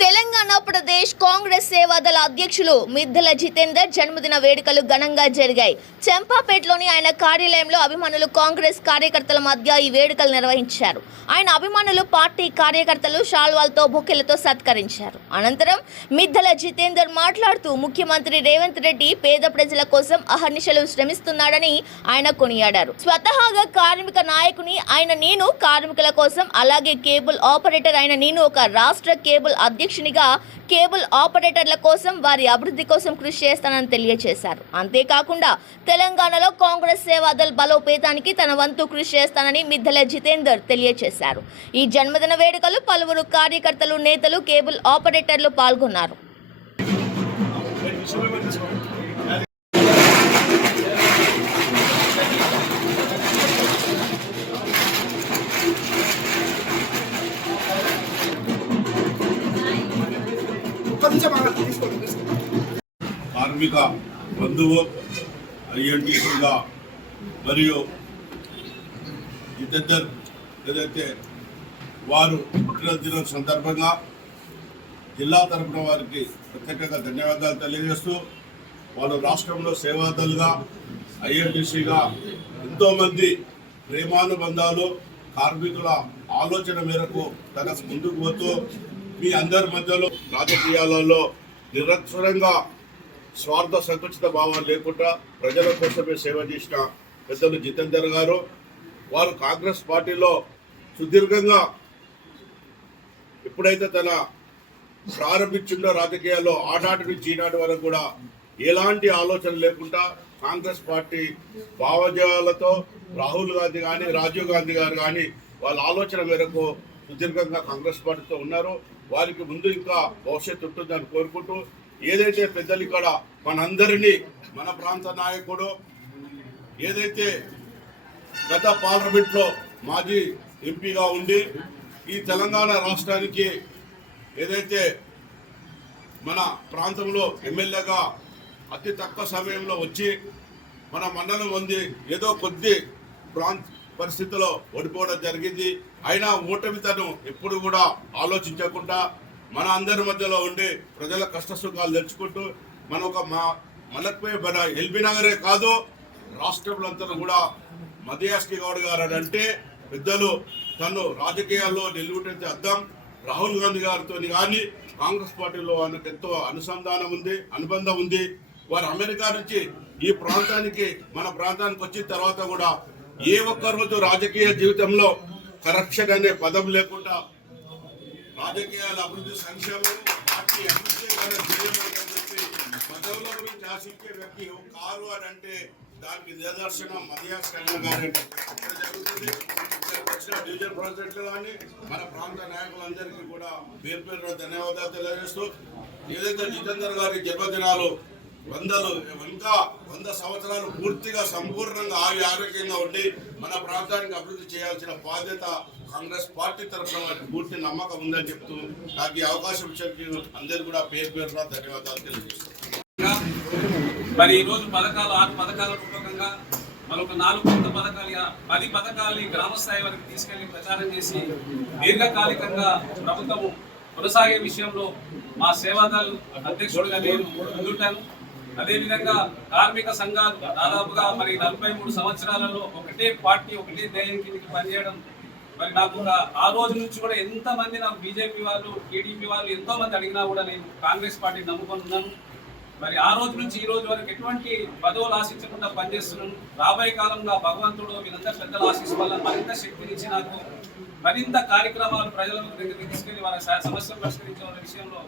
తెలంగాణ ప్రదేశ్ కాంగ్రెస్ సేవాదళ అధ్యక్షులు మిద్దెల జితేందర్ జన్మదిన వేడుకలు ఘనంగా జరిగాయి. చంపాపేటలోని ఆయన కార్యాలయంలో అభిమానులు కాంగ్రెస్ కార్యకర్తల మధ్య ఈ వేడుకలు నిర్వహించారు. ఆయన అభిమానులు పార్టీ కార్యకర్తలు షాల్వాల్తో బొక్కెలతో సత్కరించారు. అనంతరం మిద్దెల జితేందర్ మాట్లాడుతూ ముఖ్యమంత్రి రేవంత్ రెడ్డి పేద ప్రజల కోసం అహర్నిశలు శ్రమిస్తున్నాడని ఆయన కొనియాడారు. స్వతహాగా కార్మిక నాయకుని ఆయన నేను కార్మికుల కోసం అలాగే కేబుల్ ఆపరేటర్ ఆయన నేను ఒక రాష్ట్ర కేబుల్ అధ్యక్షునిగా కేబుల్ ఆపరేటర్ల కోసం వారి అభివృద్ధి కోసం కృషి చేస్తానని తెలియజేశారు అంతేకాకుండా తెలంగాణలో కాంగ్రెస్ సేవాదల్ బలోపేతానికి తన వంతు కృషి చేస్తానని మిద్దెల జితేందర్ తెలియజేశారు ఈ జన్మదిన వేడుకలు పలువురు కార్యకర్తలు నేతలు కేబుల్ ఆపరేటర్లు పాల్గొన్నారు. కార్మిక బంధువు ఐఎన్టీసీగా మరియు ఇద్దరు ఏదైతే వారు పుట్టినదినం సందర్భంగా జిల్లా తరపున వారికి ప్రత్యేకంగా ధన్యవాదాలు తెలియజేస్తూ వాళ్ళు రాష్ట్రంలో సేవాదలుగా ఐఎన్టీసీగా ఎంతోమంది ప్రేమానుబంధాలు కార్మికుల ఆలోచన మేరకు తన ముందుకు పోతూ మీ అందరి మధ్యలో రాజకీయాలలో నిరంతరంగా స్వార్థ సంకుచిత భావాలు లేకుండా ప్రజల కోసమే సేవ చేసిన పెద్దలు జితేందర్ గారు వారు కాంగ్రెస్ పార్టీలో సుదీర్ఘంగా ఎప్పుడైతే తన ప్రారంభించుండో రాజకీయాల్లో ఆనాటి నుంచి ఈనాటి వరకు కూడా ఎలాంటి ఆలోచన లేకుండా కాంగ్రెస్ పార్టీ భావజాలతో రాహుల్ గాంధీ కానీ రాజీవ్ గాంధీ గారు కానీ వాళ్ళ ఆలోచన మేరకు సుదీర్ఘంగా కాంగ్రెస్ పార్టీతో ఉన్నారు. వారికి ముందు ఇంకా భవిష్యత్తు ఉంటుందని కోరుకుంటూ ఏదైతే పెద్దలు ఇక్కడ మనందరినీ మన ప్రాంత నాయకుడు ఏదైతే గత పార్లమెంట్లో మాజీ ఎంపీగా ఉండి ఈ తెలంగాణ రాష్ట్రానికి ఏదైతే మన ప్రాంతంలో ఎమ్మెల్యేగా అతి తక్కువ సమయంలో వచ్చి మన మండలం ఉంది ఏదో కొద్ది ప్రాంత పరిస్థితిలో ఓడిపోవడం జరిగింది. అయినా ఓటమి తను ఎప్పుడు కూడా ఆలోచించకుండా మన అందరి మధ్యలో ఉండి ప్రజల కష్ట సుఖాలు తెచ్చుకుంటూ మన ఒక మా మలక్పై మన ఎల్బీ నగరే కాదు రాష్ట్రంలో అంతా కూడా మధ్యాస్కి గౌడ్ గారు అని అంటే పెద్దలు తను రాజకీయాల్లో నిలువుటైతే అర్థం రాహుల్ గాంధీ గారితో కానీ కాంగ్రెస్ పార్టీలో ఆయనకు ఎంతో అనుసంధానం ఉంది అనుబంధం ఉంది. వారు అమెరికా నుంచి ఈ ప్రాంతానికి మన ప్రాంతానికి వచ్చిన తర్వాత కూడా ఏ ఒక్క రోజు రాజకీయ జీవితంలో కరప్షన్ అనే పదం లేకుండా రాజకీయాల అభివృద్ధి సంక్షేమం పార్టీ అభివృద్ధి గారి ధ్యేయం చెప్పి పదవుల గురించి ఆశించే వ్యక్తి కారు అని అంటే దానికి నిదర్శనం మధ్యాస్ కళ్యాణ గారు ఇక్కడ జరుగుతుంది. వచ్చిన డివిజన్ ప్రాజెక్టులు కానీ మన ప్రాంత నాయకులందరికీ కూడా పేరు పేరు ధన్యవాదాలు తెలియజేస్తూ ఏదైతే జితేందర్ గారి జన్మదినాలు వందలు ఇంకా వంద సంవత్సరాలు పూర్తిగా సంపూర్ణంగా ఆవి ఆరోగ్యంగా ఉండి మన ప్రాంతానికి అభివృద్ధి చేయాల్సిన బాధ్యత కాంగ్రెస్ పార్టీ తరఫున వారికి పూర్తి నమ్మకం ఉందని చెప్తూ నాకు ఈ అవకాశం ఇచ్చేందుకు అందరూ కూడా పేరు పేరున ధన్యవాదాలు తెలియజేస్తున్నాను మరి ఈ రోజు పథకాలు ఆరు పథకాల రూపకంగా మరొక నాలుగు కొత్త పథకాలు పది పథకాలని గ్రామ స్థాయి వరకు తీసుకెళ్ళి ప్రచారం చేసి దీర్ఘకాలికంగా ప్రభుత్వము కొనసాగే విషయంలో మా సేవాదాలు అధ్యక్షుడిగా నేను ముందుంటాను. అదేవిధంగా కార్మిక సంఘాలు దాదాపుగా మరి నలభై మూడు సంవత్సరాలలో ఒకటే పార్టీ ఒకటే ధ్యేయం కిందకి పనిచేయడం మరి నాకు ఆ రోజు నుంచి కూడా ఎంత మంది నాకు బీజేపీ వాళ్ళు టీడీపీ వాళ్ళు ఎంతో మంది అడిగినా కూడా నేను కాంగ్రెస్ పార్టీ నమ్ముకొని ఉన్నాను. మరి ఆ రోజు నుంచి ఈ రోజు వరకు ఎటువంటి పదవులు ఆశించకుండా పనిచేస్తున్నాను. రాబోయే కాలంలో భగవంతుడు వీరంతా పెద్దల ఆశీస్ వల్ల మరింత శక్తినిచ్చి నాకు మరింత కార్యక్రమాలు ప్రజల దగ్గరికి తీసుకెళ్ళి వాళ్ళ సమస్యలు పరిష్కరించే విషయంలో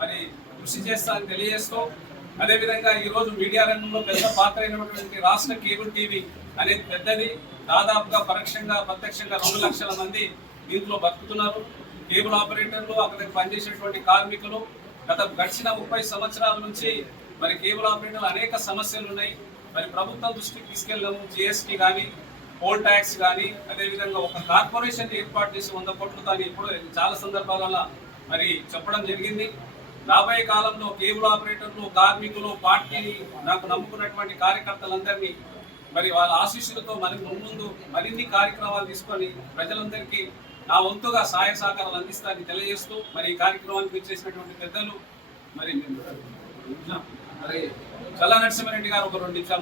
మరి కృషి చేస్తానని తెలియజేస్తూ అదేవిధంగా ఈరోజు మీడియా రంగంలో పెద్ద పాత్ర అయినటువంటి రాష్ట్ర కేబుల్ టీవీ అనేది పెద్దది దాదాపుగా పరోక్షంగా ప్రత్యక్షంగా రెండు లక్షల మంది దీంట్లో బతుకుతున్నారు. కేబుల్ ఆపరేటర్లు అక్కడ పనిచేసేటువంటి కార్మికులు గత గడిచిన ముప్పై సంవత్సరాల నుంచి మరి కేబుల్ ఆపరేటర్లు అనేక సమస్యలు ఉన్నాయి. మరి ప్రభుత్వం దృష్టికి తీసుకెళ్ళాము జిఎస్టీ కానీ పోల్ ట్యాక్స్ కానీ అదేవిధంగా ఒక కార్పొరేషన్ ఏర్పాటు చేసి వంద కోట్లు కానీ ఇప్పుడు చాలా సందర్భాలలో మరి చెప్పడం జరిగింది. రాబోయే కాలంలో కేబుల్ ఆపరేటర్లు కార్మికులు పార్టీని నాకు నమ్ముకున్నటువంటి కార్యకర్తలందరినీ మరి వాళ్ళ ఆశీస్సులతో మరి ముందు మరిన్ని కార్యక్రమాలు తీసుకొని ప్రజలందరికీ నా వంతుగా సహాయ సహకారాలు అందిస్తానని తెలియజేస్తూ మరి ఈ కార్యక్రమానికి వచ్చేసినటువంటి పెద్దలు మరి మరి చల్లా నరసింహారెడ్డి గారు ఒక రెండు నిమిషాలు